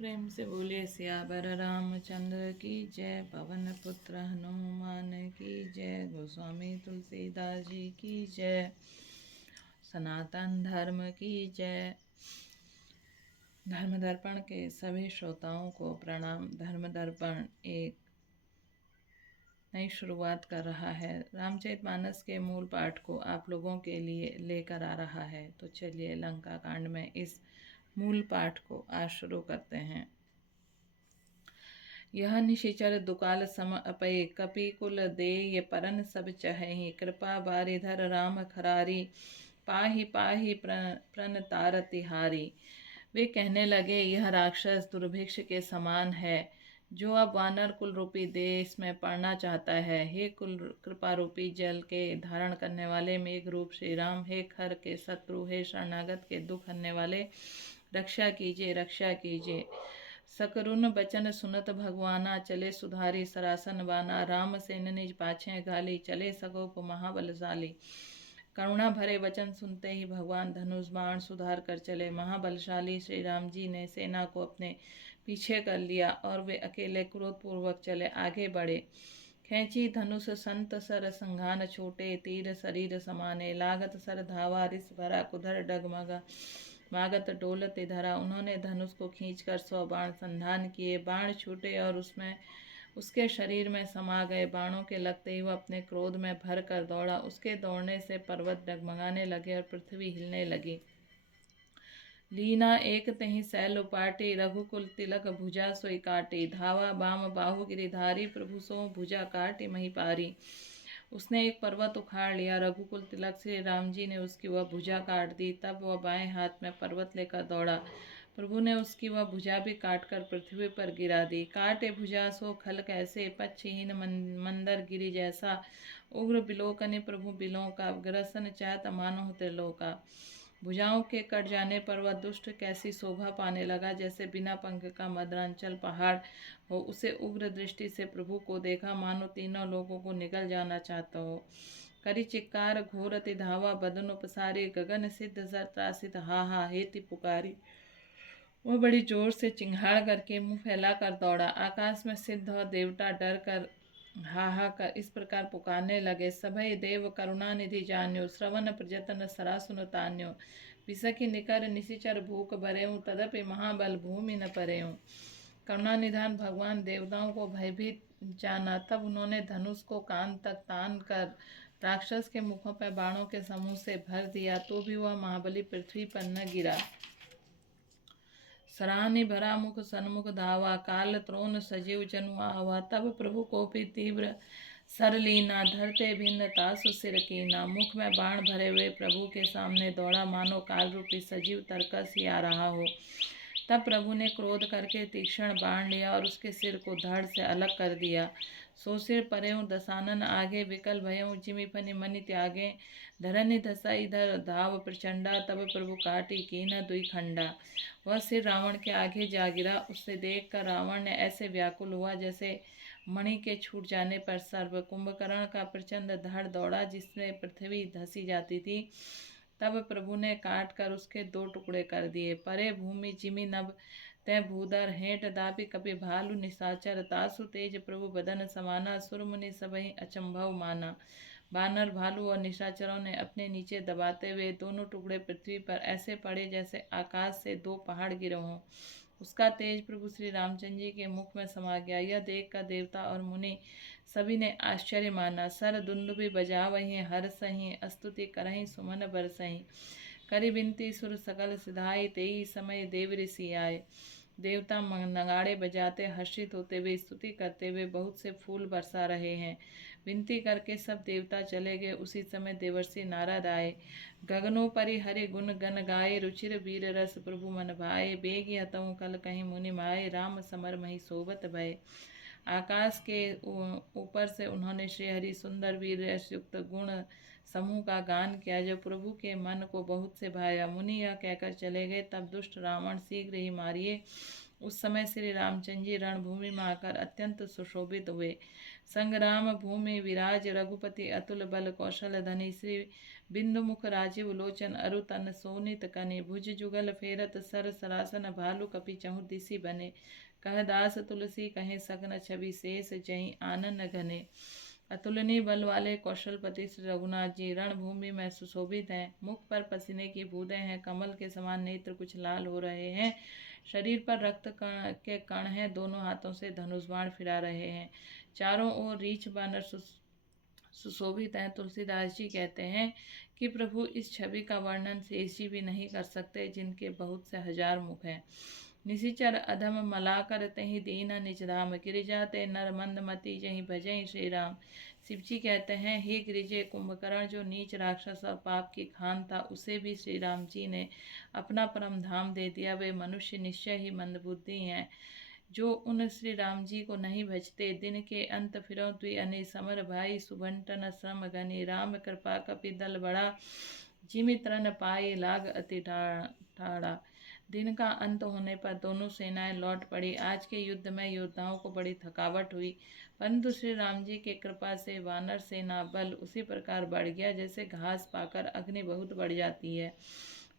प्रेम से बोले सियावर रामचंद्र की जय, पवन पुत्र हनुमान की जय, गोस्वामी तुलसीदास जी की जय, सनातन धर्म की जय। धर्म दर्पण के सभी श्रोताओं को प्रणाम। धर्म दर्पण एक नई शुरुआत कर रहा है। रामचरितमानस के मूल पाठ को आप लोगों के लिए लेकर आ रहा है। तो चलिए लंका कांड में इस मूल पाठ को आज शुरू करते हैं। यह निशिचर दुकाल सम अपय, कपि कुल दे ये परन सब चहहि, कृपा बारिधर राम खरारी, पाहि पाहि प्रण तार तिहारी। वे कहने लगे, यह राक्षस दुर्भिक्ष के समान है, जो अब वानर कुल रूपी देश में पड़ना चाहता है। हे कुल कृपा रूपी जल के धारण करने वाले मेघ रूप श्री राम, हे खर के शत्रु, हे शरणागत के दुख हरने वाले, रक्षा कीजिए रक्षा कीजिए। सकरुन बचन सुनत भगवाना, चले सुधारी सरासन बाना, राम सेन निज पाछे घाली, चले सगोप महाबलशाली। करुणा भरे वचन सुनते ही भगवान धनुष बाण सुधार कर चले। महाबलशाली श्री राम जी ने सेना को अपने पीछे कर लिया और वे अकेले क्रोधपूर्वक चले आगे बढ़े। खैंची धनुष संत सर संघान छोटे, तीर शरीर समाने, लागत सर धावा रिस भरा, कुधर डगमगा मागत डोलत धरा। उन्होंने धनुष को खींचकर 100 बाण संधान किए। बाण छूटे और उसमें उसके शरीर में समा गए। बाणों के लगते ही वह अपने क्रोध में भर कर दौड़ा। उसके दौड़ने से पर्वत डगमगाने लगे और पृथ्वी हिलने लगी। लीना एक तहि सैल उपाटी, रघुकुल तिलक भुजा सोई काटी, धावा बाम बाहु गिरिधारी, प्रभु सो भुजा काटी मही पारी। उसने एक पर्वत उखाड़ लिया। रघुकुल तिलक श्री राम जी ने उसकी वह भुजा काट दी। तब वह बाएं हाथ में पर्वत लेकर दौड़ा। प्रभु ने उसकी वह भुजा भी काटकर पृथ्वी पर गिरा दी। काटे भुजा सो खल कैसे, पक्षहीन मंदर गिरी जैसा, उग्र बिलोकनि प्रभु बिलों का, ग्रसन चाहत मानो त्रिलोका। भुजाओं के कट जाने पर वह दुष्ट कैसी शोभा पाने लगा, जैसे बिना पंख का मद्रांचल पहाड़ हो। उसे उग्र दृष्टि से प्रभु को देखा, मानो तीनों लोगों को निगल जाना चाहता हो। करी चिक्कार घोरति धावा, बदन पसारी, गगन सिद्ध सर त्रासित, हा हा हेति पुकारी। वह बड़ी जोर से चिंगाड़ करके मुंह फैला कर दौड़ा। आकाश में सिद्ध और देवता डर कर हा कर इस प्रकार पुकारने लगे, सभय देव करुणा निधि जान्यो, श्रवण प्रजतन सरा सुन तान्यो, विसखी निकर निशिचर भूख भरेऊँ, तदपि महाबल भूमि न परेऊँ। करुणा निधान भगवान देवताओं को भयभीत जाना। तब उन्होंने धनुष को कान तक तान कर राक्षस के मुखों पर बाणों के समूह से भर दिया, तो भी वह महाबली पृथ्वी पर न गिरा। सराहनी भरा मुख सन्मुख धावा, काल त्रोन सजीव जनु आवा। तब प्रभु को भी तीव्र सरलीना, धरते भिन्न तासु सिर कीना। मुख में बाण भरे हुए प्रभु के सामने दौड़ा, मानो काल रूपी सजीव तरकस ही आ रहा हो। तब प्रभु ने क्रोध करके तीक्ष्ण बाण लिया और उसके सिर को धड़ से अलग कर दिया। सो सिर परेऊँ दसानन आगे, विकल भयऊँ जिमि फनि मनि त्यागे। धरनि धसाई धर धाव प्रचंडा, तब प्रभु काटी कीन दुई खंडा। वह सिर रावण के आगे जा गिरा। उसे देखकर रावण ने ऐसे व्याकुल हुआ, जैसे मणि के छूट जाने पर सर्प। कुंभकर्ण का प्रचंड धड़ दौड़ा, जिसमें पृथ्वी धसी जाती थी। तब प्रभु ने काट कर उसके 2 टुकड़े कर दिए। परे भूमि जिमि नभ तय भूधर, हेट दापि कपि भालु निशाचर, तासु तेज प्रभु बदन समाना, सुर मुनि सबहि अचंभव माना। बानर भालू और निशाचरों ने अपने नीचे दबाते हुए दोनों टुकड़े पृथ्वी पर ऐसे पड़े, जैसे आकाश से 2 पहाड़ गिरे हों। उसका तेज प्रभु श्री रामचंद्र जी के मुख में समा गया। यह देखकर देवता और मुनि सभी ने आश्चर्य माना। सर दुंदुभि बजावहीं, हर्षहीं, स्तुति करहीं, सुमन बरसहीं। करि बिनती सुर सकल सिधाई, तेई समय देव ऋषि आए। देवता नगाड़े बजाते हर्षित होते हुए स्तुति करते हुए बहुत से फूल बरसा रहे हैं। विनती करके सब देवता चले गए। उसी समय देवर्षि नारद आए। गगनों परि हरि गुण गन गाए, रुचिर वीर रस प्रभु मन भाए। बेगी हतऊँ कल कहीं मुनि माए, राम समर मही सोबत भय। आकाश के ऊपर से उन्होंने श्री हरि सुंदर वीर रस युक्त गुण समूह का गान किया, जो प्रभु के मन को बहुत से भाया। मुनि यह कहकर चले गए। तब दुष्ट रावण शीघ्र ही मारिए उस समय श्री रामचंद्र जी रणभूमि में आकर अत्यंत सुशोभित हुए। संग्राम भूमि विराज रघुपति अतुल बल कौशल धनी, श्री बिंदु मुख राजीव लोचन अरु तन सोनित कने, भुज जुगल फेरत सर सरासन भालु कपि चहु दिशि बने, कह दास तुलसी कहे सघन छवि शेष जहीं आनन घने। अतुलनीय बल वाले कौशलपति श्री रघुनाथ जी रणभूमि में सुशोभित हैं। मुख पर पसीने की बूंदें हैं, कमल के समान नेत्र कुछ लाल हो रहे हैं, शरीर पर रक्त के कण हैं, दोनों हाथों से धनुष बाण फिरा रहे हैं, चारों ओर रीछ बानर सुशोभित हैं। तुलसीदास जी कहते हैं कि प्रभु इस छवि का वर्णन शेष जी भी नहीं कर सकते, जिनके बहुत से हजार मुख हैं। निशिचर अधम मलाकर तहि दीन निज धाम, गिरिजा ते नर मंदमती जहि भजई श्री राम। शिव जी कहते हैं, हे गिरिजे कुंभकर्ण जो नीच राक्षस और पाप की खान था, उसे भी श्री राम जी ने अपना परम धाम दे दिया। वे मनुष्य निश्चय ही मंदबुद्धि हैं जो उन श्री राम जी को नहीं भजते। दिन के अंत फिरो द्वि अने समर भाई, सुभंटन श्रम घनी, राम कृपा कपि दल बड़ा, जिमि त्रन पाए लाग अति ठाड़ा। दिन का अंत होने पर दोनों सेनाएं लौट पड़ी। आज के युद्ध में योद्धाओं को बड़ी थकावट हुई, परंतु श्री राम जी के कृपा से वानर सेना बल उसी प्रकार बढ़ गया जैसे घास पाकर अग्नि बहुत बढ़ जाती है।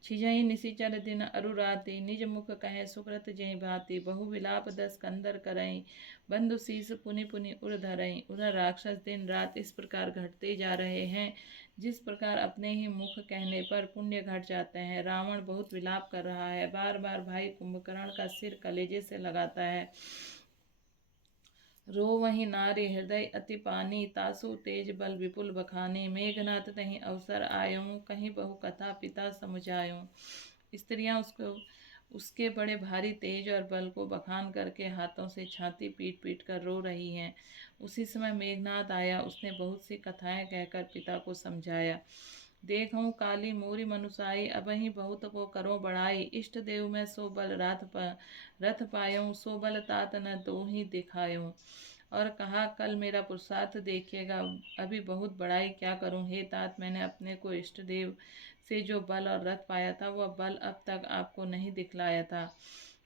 छिजहि निशिचर दिन अरुराति, निज मुख कहे सुकृत जहि भांति, बहु विलाप दस कंदर करई, बंधु शीस पुनि पुनि उर धरई। उधर राक्षस दिन रात इस प्रकार घटते जा रहे हैं जिस प्रकार अपने ही मुख कहने पर पुण्य घट जाते हैं। रावण बहुत विलाप कर रहा है, बार बार भाई कुंभकर्ण का सिर कलेजे से लगाता है। रो वही नारी हृदय अति पानी, तासु तेज बल विपुल बखाने, मेघनाथ तहीं अवसर आयों, कहीं बहु कथा पिता समझायों। स्त्रियां उसके बड़े भारी तेज और बल को बखान करके हाथों से छाती पीट पीट कर रो रही हैं। उसी समय मेघनाथ आया, उसने बहुत सी कथाएं कहकर पिता को समझाया। देखूं काली मोरी मनुसाई, अबहि बहुत को करो बढ़ाई, इष्ट देव में सो बल रथ पायूं, सो बल तात न दो ही दिखायूं। और कहा, कल मेरा पुरुषार्थ देखिएगा, अभी बहुत बड़ाई क्या करूं। हे तात, मैंने अपने को इष्ट देव से जो बल और रथ पाया था, वह बल अब तक आपको नहीं दिखलाया था।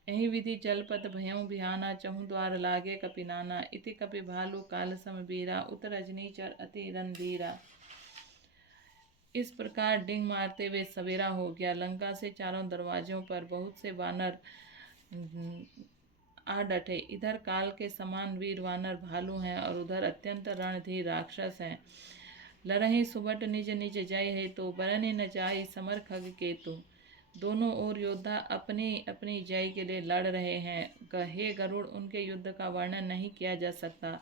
यही विधि जलपत भयं बिहाना, चहु द्वार लागे कपि नाना, इति कपि भालु काल सम बीरा, उत रजनीचर अति रणधीरा। इस प्रकार डिंग मारते हुए सवेरा हो गया। लंका से चारों दरवाजों पर बहुत से वानर आ डटे। इधर काल के समान वीर वानर भालू हैं और उधर अत्यंत रणधीर राक्षस हैं। लरहि सुबट निज निज जय हेतु, बरनि न जाई समर खग केतु। दोनों ओर योद्धा अपनी अपनी जय के लिए लड़ रहे हैं। हे गरुड़, उनके युद्ध का वर्णन नहीं किया जा सकता।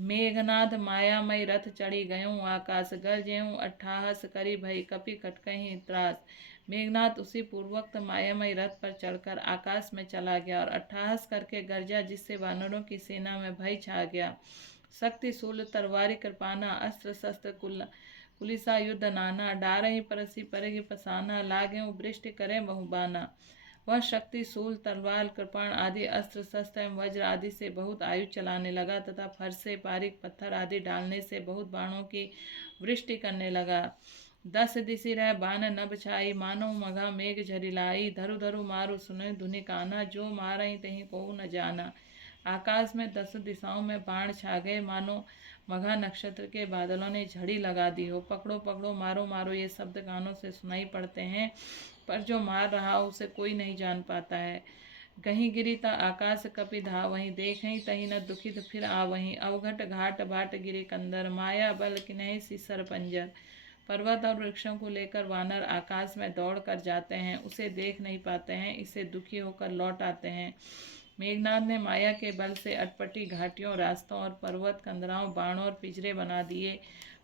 मेघनाद मायामय रथ चढ़ी गयों आकाश, गरजेऊं अट्ठाहस करी भई, कपि कटकहीं त्रास। मेघनाथ उसी पूर्वोक्त मायामय रथ पर चढ़कर आकाश में चला गया और अट्ठाहस करके गरजा, जिससे वानरों की सेना में भय छा गया। शक्ति शूल तरवारी कृपाना, अस्त्र शस्त्र कुलिसा युद्ध नाना, डारहि परसी परहि पसाना, लागे वृष्टि करे बहुबाना। वह शक्ति शूल तलवार कृपाण आदि अस्त्र शस्त्र एवं वज्र आदि से बहुत आयु चलाने लगा तथा फरसे पारिक पत्थर आदि डालने से बहुत बाणों की वृष्टि करने लगा। 10 दिशि रह बान नभ छाई, मानो मघा मेघ झरिलाई, धरु धरु मारु सुने धुनि काना, जो मारई तहीं को न जाना। आकाश में 10 दिशाओं में बाण छा गए, मानो मघा नक्षत्र के बादलों ने झड़ी लगा दी हो। पकड़ो पकड़ो, मारो मारो, ये शब्द कानों से सुनाई पड़ते हैं, पर जो मार रहा हो उसे कोई नहीं जान पाता है। कहीं गिरी ता आकाश कपि धा, वहीं देखहीं तहीं न दुखित फिर आ, वहीं अवघट घाट बाट गिरी कंदर, माया बल किन्हीं सीसर पंजर। पर्वत और वृक्षों को लेकर वानर आकाश में दौड़ कर जाते हैं, उसे देख नहीं पाते हैं, इससे दुखी होकर लौट आते हैं। मेघनाथ ने माया के बल से अटपटी घाटियों, रास्तों और पर्वत कंदराओं, बाणों और पिंजरे बना दिए,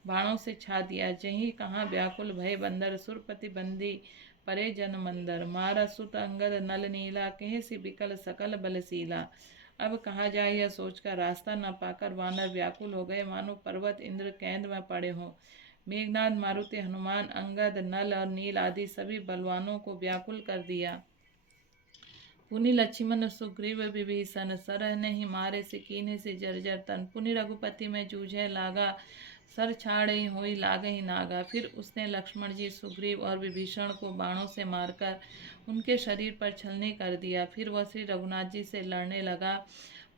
बाणों से छा दिया। जहीं कहाँ व्याकुल भय बंदर, सुरपति बंदी परे जन मंदर, मारा सुत अंगद नल नीला, कहीं सी बिकल सकल बलशीला। अब कहाँ जाए यह सोचकर रास्ता न पाकर वानर व्याकुल हो गए, मानो पर्वत इंद्र कैद में पड़े हों। मेघनाथ, मारुति, हनुमान, अंगद, नल और नील आदि सभी बलवानों को व्याकुल कर दिया। पुनि लक्ष्मण सुग्रीव विभीषण, सरह नहीं मारे से कीन्हे से जर्जर तन, पुनि रघुपति में जूझे लागा, सर छाड़ई होई लागई नागा। फिर उसने लक्ष्मण जी, सुग्रीव और विभीषण को बाणों से मारकर उनके शरीर पर छलनी कर दिया। फिर वह श्री रघुनाथ जी से लड़ने लगा।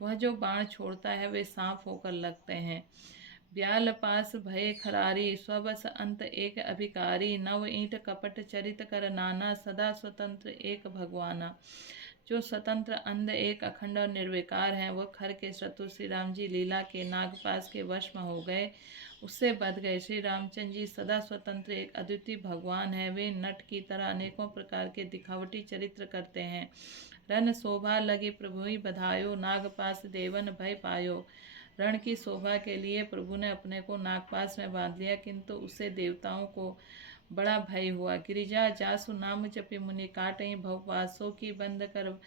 वह जो बाण छोड़ता है वे सांप होकर लगते हैं। ब्याल पास भय खरारी, स्वबस अंत एक अभिकारी। नव ईंट कपट चरित कर नाना, सदा स्वतंत्र एक भगवाना। जो स्वतंत्र अंध एक अखंड और निर्विकार हैं, वह खर के शत्रु श्री राम जी लीला के नागपास के वश में हो गए, उससे बध गए। श्री रामचंद्र जी सदा स्वतंत्र एक अद्वितीय भगवान है। वे नट की तरह अनेकों प्रकार के दिखावटी चरित्र करते हैं। रन शोभा लगी प्रभु ही बधायो, नागपास देवन भय पायो। रण की शोभा के लिए प्रभु ने अपने को नागपास में बांध लिया, किंतु उससे देवताओं को बड़ा भय हुआ। गिरिजा जासु नाम जपि मुनि, काटई भवपासों की बंद कर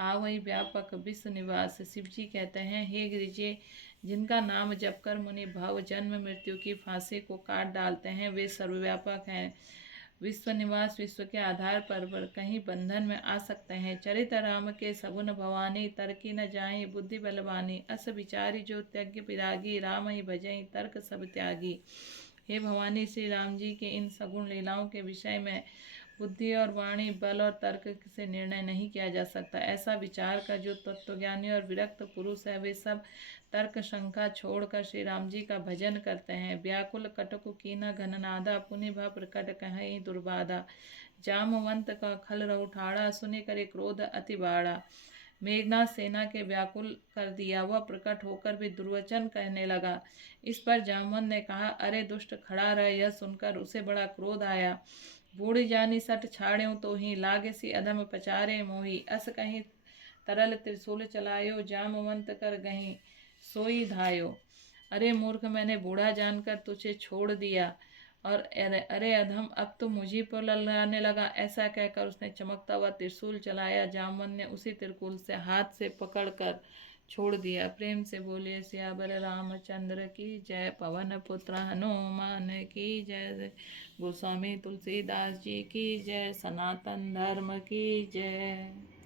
आवई व्यापक विश्व निवास। शिव जी कहते हैं, हे गिरिजे, जिनका नाम जपकर मुनि भव जन्म मृत्यु की फांसी को काट डालते हैं, वे सर्वव्यापक हैं। विश्व निवास, विश्व के आधार पर कहीं बंधन में आ सकते हैं। चरित राम के सगुन भवानी, तरकी न जाई बुद्धि बलवानी। अस विचारी जो त्यज्ञ पिरागी, राम ही भजई तर्क सब त्यागी। हे भवानी, श्री राम जी के इन सगुण लीलाओं के विषय में बुद्धि और वाणी, बल और तर्क से निर्णय नहीं किया जा सकता। ऐसा विचार कर जो तत्वज्ञानी और विरक्त पुरुष है, वे सब तर्क शंका छोड़कर श्री राम जी का भजन करते हैं। व्याकुल कटकु कीना घननादा, पुनि भा प्रकट कहीं दुर्बाधा। जामवंत का खल रहो ठाड़ा, सुनि करे क्रोध अति बाड़ा। मेघनाथ सेना के व्याकुल कर दिया, वह प्रकट होकर भी दुर्वचन कहने लगा। इस पर जामवंत ने कहा, अरे दुष्ट खड़ा रह। यह सुनकर उसे बड़ा क्रोध आया। बूढ़ी जानी सट छाड़्यों तो ही, लागे सी अधम पचारे मोही। अस कहीं तरल त्रिशूल चलायो, जामवंत कर गहीं सोई धायो। अरे मूर्ख, मैंने बूढ़ा जानकर तुझे छोड़ दिया, और अरे अधम, अब तो मुझी पर ललकारने लगा। ऐसा कहकर उसने चमकता हुआ त्रिशूल चलाया। जामवंत ने उसी त्रिशूल से हाथ से पकड़कर छोड़ दिया। प्रेम से बोलिए सियावर रामचंद्र की जय। पवन पुत्र हनुमान की जय। गोस्वामी तुलसीदास जी की जय। सनातन धर्म की जय।